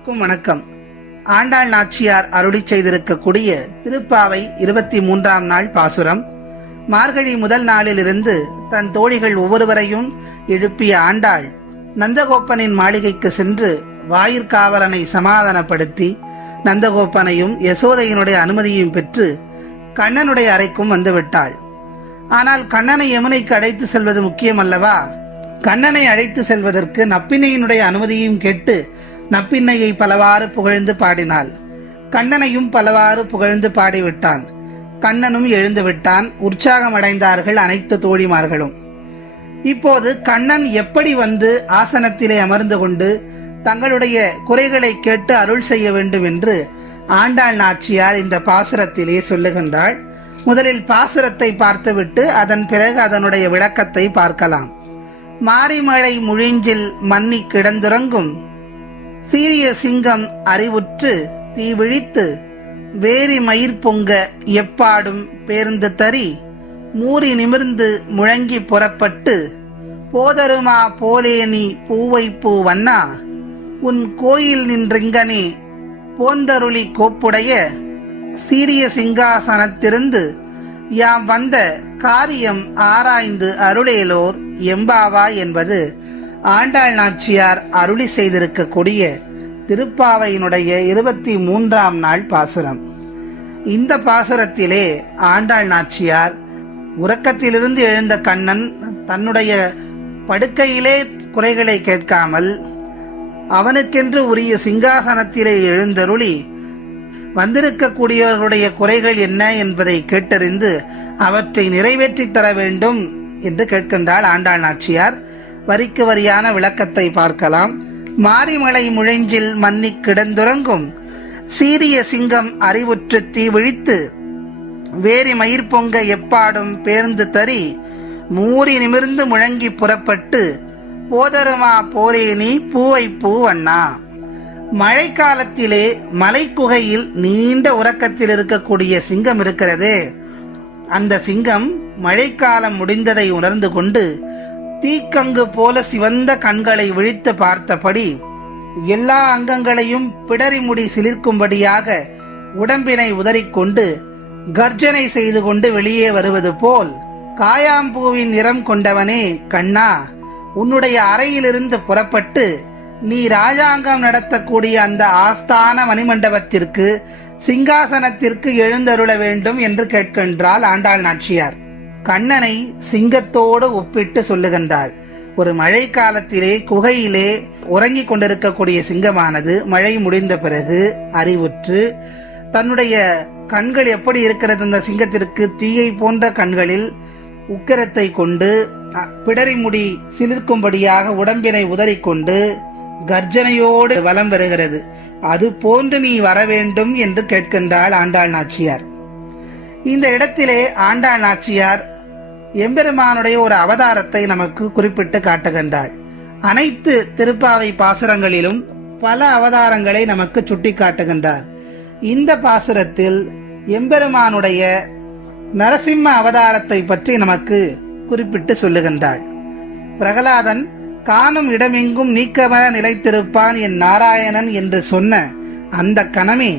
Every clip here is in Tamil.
அனைவருக்கும் வணக்கம். ஆண்டாள் நாச்சியார் அருளி செய்திருக்கக்கூடிய திருப்பாவை இருபத்தி மூன்றாம் நாள் பாசுரம். மார்கழி முதல் நாளிலிருந்து தன் தோழிகள் ஒவ்வொருவரையும் எழுப்பிய ஆண்டாள் நந்தகோப்பனின் மாளிகைக்கு சென்று வாயிற்காவலனை சமாதானப்படுத்தி நந்தகோப்பனையும் யசோதையினுடைய அனுமதியையும் பெற்று கண்ணனுடைய அறைக்கும் வந்துவிட்டாள். ஆனால் கண்ணனை யமுனைக்கு அழைத்து செல்வது முக்கியம் அல்லவா கண்ணனை அழைத்து செல்வதற்கு நப்பினையினுடைய அனுமதியும் கேட்டு நப்பின்னையை பலவாறு புகழ்ந்து பாடினாள். கண்ணனையும் பலவாறு புகழ்ந்து பாடிவிட்டான். கண்ணனும் எழுந்து விட்டான். உற்சாகமடைந்தார்கள் அனைத்து தோழிமார்களும். இப்போது கண்ணன் எப்படி வந்து ஆசனத்திலே அமர்ந்து கொண்டு தங்களுடைய குறைகளை கேட்டு அருள் செய்ய வேண்டும் என்று ஆண்டாள் நாச்சியார் இந்த பாசுரத்திலே சொல்லுகின்றாள். முதலில் பாசுரத்தை பார்த்துவிட்டு அதன் பிறகு அதனுடைய விளக்கத்தை பார்க்கலாம். மாரிமழை முழிஞ்சில் மன்னி கிடந்துறங்கும் சீரிய சிங்கம் அறிவுற்று தீ விழித்து வேரி மயிர் பொங்க எப்பாடும் பேருந்து தறி மூறி நிமிர்ந்து முழங்கி புறப்பட்டு போதருமா போலே நீ பூவை பூ வண்ணா உன் கோயில் நின்றிங்கனே போந்தருளி கோப்புடைய சீரிய சிங்காசனத்திருந்து யாம் வந்த காரியம் ஆராய்ந்து அருளேலோர் எம்பாவா என்பது ஆண்டாள் நாச்சியார் அருளி செய்திருக்கக்கூடிய திருப்பாவையினுடைய இருபத்தி மூன்றாம் நாள் பாசுரம். இந்த பாசுரத்திலே ஆண்டாள் நாச்சியார் உறக்கத்திலிருந்து எழுந்த கண்ணன் தன்னுடைய படுக்கையிலே குறைகளை கேட்காமல் அவனுக்கென்று உரிய சிங்காசனத்திலே எழுந்தருளி வந்திருக்கக்கூடியவர்களுடைய குறைகள் என்ன என்பதை கேட்டறிந்து அவற்றை நிறைவேற்றி தர வேண்டும் என்று கேட்கின்றாள் ஆண்டாள் நாச்சியார். வரிக்கு வரியான விளக்கத்தை பார்க்கலாம். மாரிமலை முழஞ்சில் மன்னி கிடந்துறங்கும். சீரிய சிங்கம் அறிவுற்று தீ விழித்து வேரி மயிர் பொங்க எப்பாடும் பேர்ந்து தறி மூறி நிமிர்ந்து முழங்கி புறப்பட்டு போதருமா போரே நீ பூவை பூ அண்ணா மழைக்காலத்திலே மலைக்குகையில் நீண்ட உறக்கத்தில் இருக்கக்கூடிய சிங்கம் இருக்கிறது. அந்த சிங்கம் மழைக்காலம் முடிந்ததை உணர்ந்து கொண்டு தீக்கங்கு போல சிவந்த கண்களை விழித்து பார்த்தபடி எல்லா அங்கங்களையும் பிடரிமுடி சிலிர்க்கும்படியாக உடம்பினை உதறிக்கொண்டு கர்ஜனை செய்து கொண்டு வெளியே வருவது போல் காயாம்பூவின் நிறம் கொண்டவனே கண்ணா உன்னுடைய அறையிலிருந்து புறப்பட்டு நீ ராஜாங்கம் நடத்தக்கூடிய அந்த ஆஸ்தான மணிமண்டபத்திற்கு சிங்காசனத்திற்கு எழுந்தருள வேண்டும் என்று கேட்கின்றாள் ஆண்டாள் நாச்சியார். கண்ணனை சிங்கத்தோடு ஒப்பிட்டு சொல்லுகின்றாள். ஒரு மழை காலத்திலே குகையிலே உறங்கிக் கொண்டிருக்கக்கூடிய சிங்கமானது மழை முடிந்த பிறகு அறிவுற்று தன்னுடைய கண்கள் எப்படி இருக்கிறது அந்த சிங்கத்திற்கு? தீயை போன்ற கண்களில் உக்கிரத்தை கொண்டு அ, பிடரி முடி சிலிர்க்கும்படியாக உடம்பினை உதறிக்கொண்டு கர்ஜனையோடு வலம் வருகிறது. அது போன்று நீ வர வேண்டும் என்று கேட்கின்றாள் ஆண்டாள் நாச்சியார். இந்த இடத்திலே ஆண்டாள் நாச்சியார் எம்பெருமானுடைய ஒரு அவதாரத்தை நமக்கு குறிப்பிட்டு காட்டுகின்றாள். அனைத்து திருப்பாவை பாசுரங்களிலும் பல அவதாரங்களை நமக்கு சுட்டி காட்டுகின்றார். இந்த பாசுரத்தில் எம்பெருமானுடைய நரசிம்ம அவதாரத்தை பற்றி நமக்கு குறிப்பிட்டு சொல்லுகின்றாள். பிரகலாதன் காணும் இடமெங்கும் நீக்கமர நிலைத்திருப்பான் என் நாராயணன் என்று சொன்ன அந்த கணமே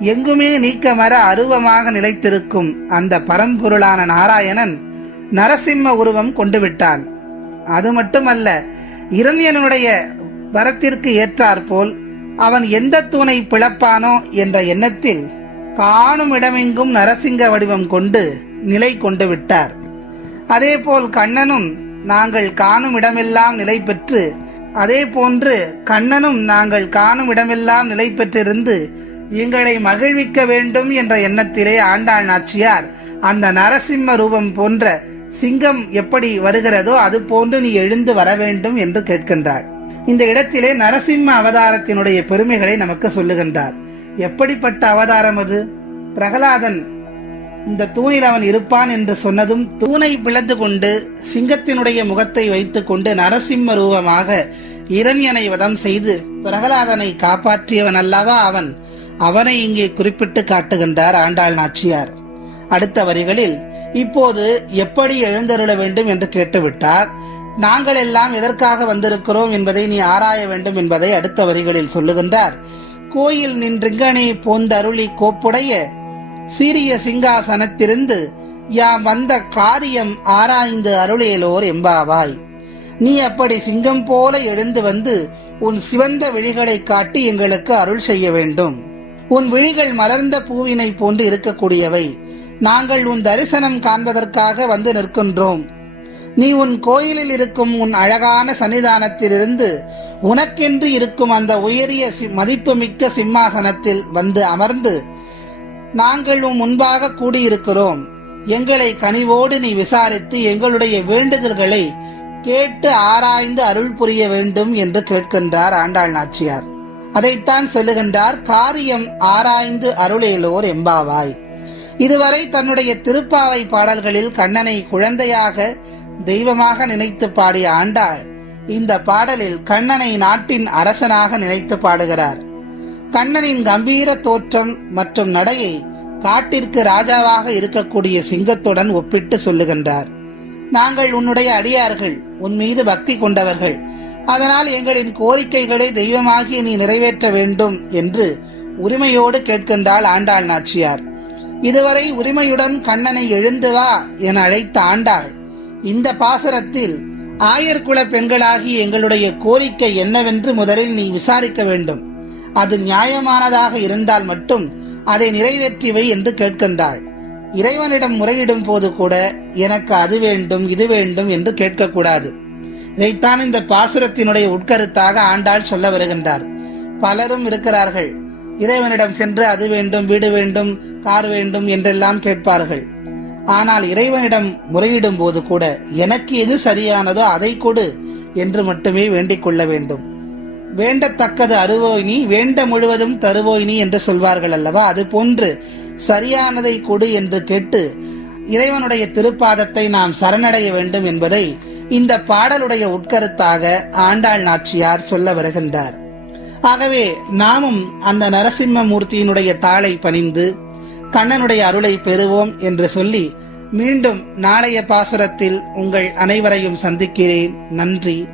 எங்குமே நீக்கமர அருவமாக நிலைத்திருக்கும் அந்த பரம்பொருளான நாராயணன் நரசிம்ம உருவம் கொண்டு விட்டான் அது மட்டுமல்ல இரண்யனுடைய வரத்திற்கு ஏற்றாற்போல் அவன் எந்த தூணை பிளப்பானோ என்ற எண்ணத்தில் காணும் இடமெங்கும் நரசிங்க வடிவம் கொண்டு நிலை கொண்டு விட்டார். அதேபோல் கண்ணனும் நாங்கள் காணும் இடமெல்லாம் நிலை பெற்று அதே போன்று கண்ணனும் நாங்கள் காணும் இடமெல்லாம் நிலை பெற்றிருந்து எங்களை மகிழ்விக்க வேண்டும் என்ற எண்ணத்திலே ஆண்டாள் நாச்சியார் அந்த நரசிம்ம ரூபம் போன்ற சிங்கம் எப்படி வருகிறதோ அது போன்று நீ எழுந்து வர வேண்டும் என்று கேட்கின்றாள் இந்த இடத்திலே நரசிம்ம அவதாரத்தினுடைய பெருமைகளை நமக்கு சொல்லுகின்றார். எப்படிப்பட்ட அவதாரம் அது? பிரகலாதன் இந்த தூணில் அவன் இருப்பான் என்று சொன்னதும் தூணை பிளந்து கொண்டு சிங்கத்தினுடைய முகத்தை வைத்துக் கொண்டு நரசிம்ம ரூபமாக இரண்யனை வதம் செய்து பிரகலாதனை காப்பாற்றியவன் அல்லவா அவன்? அவனை இங்கே குறிப்பிட்டு காட்டுகின்றார் ஆண்டாள் நாச்சியார். அடுத்த வரிகளில் இப்போது எப்படி எழுந்தருள வேண்டும் என்று கேட்டுவிட்டார். நாங்கள் எல்லாம் எதற்காக வந்திருக்கிறோம் என்பதை நீ ஆராய வேண்டும் என்பதை அடுத்த வரிகளில் சொல்லுகின்றார். கோயில் நின்றிங்கனே போந்தருளி கோப்புடைய சீரிய சிங்காசனத்திருந்து யாம் வந்த காரியம் ஆராய்ந்து அருளேலோர் எம்பாவாய். நீ அப்படி சிங்கம் போல எழுந்து வந்து உன் சிவந்த விழிகளை காட்டி எங்களுக்கு அருள் செய்ய வேண்டும். உன் விழிகள் மலர்ந்த பூவினை போன்று இருக்கக்கூடியவை. நாங்கள் உன் தரிசனம் காண்பதற்காக வந்து நிற்கின்றோம். நீ உன் கோயிலில் இருக்கும் உன் அழகான சன்னிதானத்திலிருந்து உனக்கென்று இருக்கும் அந்த உயரிய சி- மதிப்புமிக்க சிம்மாசனத்தில் வந்து அமர்ந்து நாங்கள் உன் முன்பாக கூடியிருக்கிறோம். எங்களை கனிவோடு நீ விசாரித்து எங்களுடைய வேண்டுதல்களை கேட்டு ஆராய்ந்து அருள் புரிய வேண்டும் என்று கேட்கின்றார் ஆண்டாள் நாச்சியார். அதைத்தான் சொல்லுகின்றார் காரியம் ஆராய்ந்து அருளேலோர் எம்பாவாய் இதுவரை தன்னுடைய திருப்பாவை பாடல்களில் கண்ணனை குழந்தையாக தெய்வமாக நினைத்து பாடிய ஆண்டாள் இந்த பாடலில் கண்ணனை நாட்டின் அரசனாக நினைத்து பாடுகிறார். கண்ணனின் கம்பீர தோற்றம் மற்றும் நடையை காட்டிற்கு ராஜாவாக இருக்கக்கூடிய சிங்கத்துடன் ஒப்பிட்டு சொல்லுகின்றார். நாங்கள் உன்னுடைய அடியார்கள் உன் மீது பக்தி கொண்டவர்கள். அதனால் எங்களின் கோரிக்கைகளை தெய்வமாகி நீ நிறைவேற்ற வேண்டும் என்று உரிமையோடு கேட்கின்றாள் ஆண்டாள் நாச்சியார். இதுவரை உரிமையுடன் கண்ணனை எழுந்து வா என அழைத்த ஆண்டாள். இந்த பாசுரத்தில் ஆயர்குல பெண்களாகி எங்களுடைய கோரிக்கை என்னவென்று முதலில் நீ விசாரிக்க வேண்டும். அது நியாயமானதாக இருந்தால் மட்டும் அதை நிறைவேற்றிவை என்று கேட்கின்றாள். இறைவனிடம் முறையிடும் போது கூட எனக்கு அது வேண்டும் இது வேண்டும் என்று கேட்கக்கூடாது. இதைத்தான் இந்த பாசுரத்தினுடைய உட்கருத்தாக ஆண்டாள் சொல்ல வருகின்றார். பலரும் இருக்கிறார்கள். இறைவனிடம் சென்று அது வேண்டும் வீடு வேண்டும் கார் வேண்டும் என்றெல்லாம் கேட்பார்கள். ஆனால் இறைவனிடம் முறையிடும் போது கூட எனக்கு எது சரியானதோ அதை கொடு என்று மட்டுமே வேண்டிக் கொள்ள வேண்டும். வேண்டத்தக்கது அருவோய் நீ வேண்ட முழுவதும் தருவோய் நீ என்று சொல்வார்கள் அல்லவா? அது போன்று சரியானதை கொடு என்று கேட்டு இறைவனுடைய திருப்பாதத்தை நாம் சரணடைய வேண்டும் என்பதை இந்த பாடலுடைய உட்கருத்தாக ஆண்டாள் நாச்சியார் சொல்ல வருகின்றார். ஆகவே நாமும் அந்த நரசிம்ம மூர்த்தியினுடைய தாளை பணிந்து கண்ணனுடைய அருளை பெறுவோம் என்று சொல்லி மீண்டும் நாளைய பாசுரத்தில் உங்கள் அனைவரையும் சந்திக்கிறேன். நன்றி.